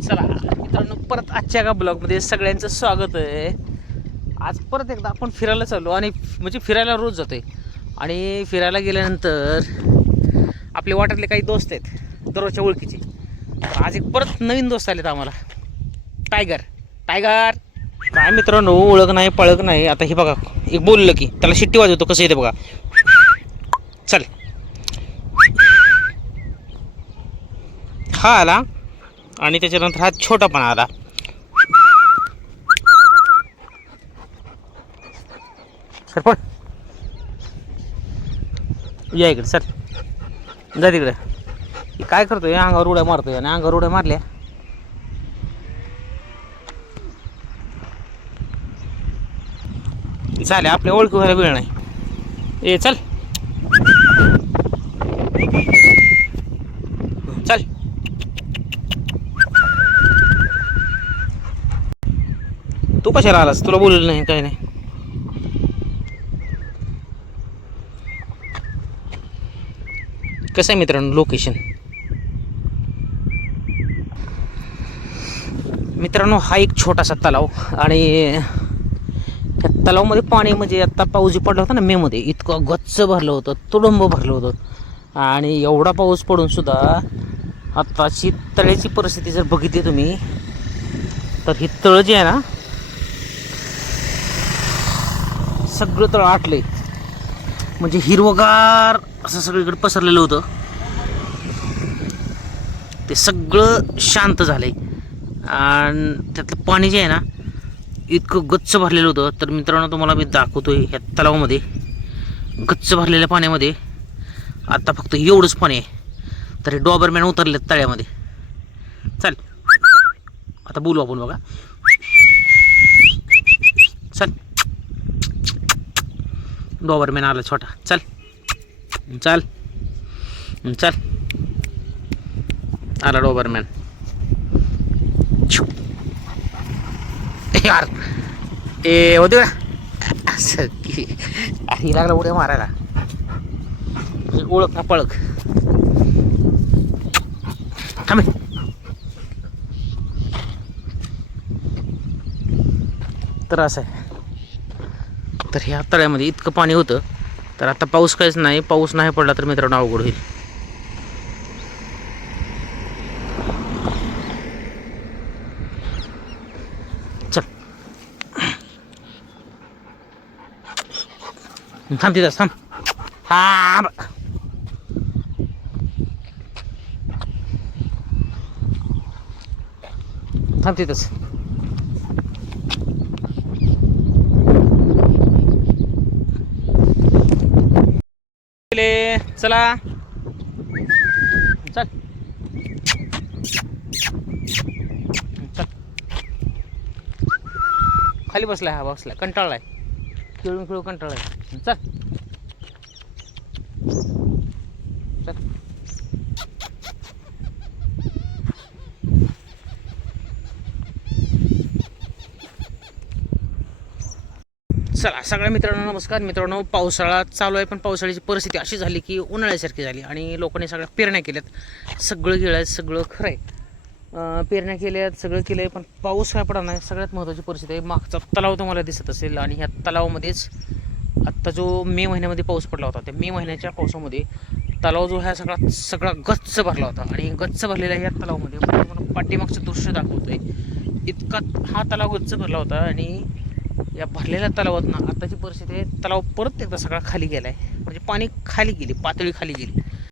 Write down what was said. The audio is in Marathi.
चला मित्रांनो परत आजच्या का ब्लॉगमध्ये सगळ्यांचं स्वागत आहे. आज परत एकदा आपण फिरायला चाललो आणि म्हणजे फिरायला रोज जातो आहे आणि फिरायला गेल्यानंतर आपले वाट्यातले काही दोस्त आहेत दररोजच्या ओळखीचे. तर आज एक परत नवीन दोस्त आलेत आम्हाला. टायगर टायगर काय मित्रांनो ओळख नाही पळख नाही. आता हे बघा एक बोललं की त्याला शिट्टी वाजवतो कसं येते बघा. चल. हा आला. आणि त्याच्यानंतर हा छोटा पण आला. सर पण या इकडे सर. जा तिकडे. काय करतोय? अंगावर उड्या मारतोय आणि अंगावर उड्या मारल्या. झाले आपल्या ओळखी व्हायला वेळ नाही. ए चल. तू कशाला आलास? तुला बोललेलं नाही काय नाही. कसं आहे मित्रांनो लोकेशन मित्रांनो हा एक छोटासा तलाव आणि त्या तलावमध्ये पाणी म्हणजे आत्ता पाऊस पडला होता ना मेमध्ये इतकं गच्च भरलं होतं तुडुंब भरलं होतं. आणि एवढा पाऊस पडूनसुद्धा आत्ताची तळ्याची परिस्थिती जर बघितली तुम्ही तर ही तळ जी आहे ना सगळं तळ आटले म्हणजे हिरवगार असं सगळीकडे पसरलेलं होतं. ते सगळं शांत झालं आहे आणि त्यातलं पाणी जे आहे ना इतकं गच्च भरलेलं होतं. तर मित्रांनो तुम्हाला मी दाखवतोय ह्या तलावामध्ये. गच्च भरलेल्या पाण्यामध्ये. आता फक्त एवढंच पाणी आहे. तर हे डॉबरमॅन उतरले तळ्यामध्ये. चालेल आता बोलू आपण बघा चल डोबरमॅन आला छोटा. चल. चल. चल. आला डोबरमॅन यार. ए होते का? असं ही लागला उड्या मारायला. ओळख ना पळख. थांबे. तर असं आहे. तर ह्या तळ्यामध्ये इतकं पाणी होतं तर आता पाऊस काहीच नाही पाऊस नाही पडला तर मित्रांनो अवघड होईल. चल. थांब तिथं थांब. थांब. थांब तिथंच. चला. चल. चल. खाली बसलाय हा बसलाय. कंटाळलाय. खेळून खेळून कंटाळलाय. चल. चला सगळ्या मित्रांनो नमस्कार. मित्रांनो पावसाळा चालू आहे पण पावसाळ्याची परिस्थिती अशी झाली की उन्हाळ्यासारखी झाली आणि लोकांनी सगळ्या पेरण्या केल्यात. सगळं गेलं सगळं खरं आहे. पेरण्या केल्यात सगळं केलं आहे पण पाऊस काय पडा नाही. सगळ्यात महत्त्वाची परिस्थिती आहे मागचा तलाव तुम्हाला दिसत असेल आणि ह्या तलावामध्येच आत्ता जो मे महिन्यामध्ये पाऊस पडला होता त्या मे महिन्याच्या पावसामध्ये तलाव जो ह्या सगळा सगळा गच्च भरला होता. आणि गच्च भरलेला ह्या तलावामध्ये पाठीमागचं दृश्य दाखवतोय. इतका हा तलाव गच्च भरला होता आणि या भरलेल्या तलावातनं आताची परिस्थिती आहे. तलाव परत एकदा सगळा खाली गेला आहे म्हणजे पाणी खाली गेली पातळी खाली गेली.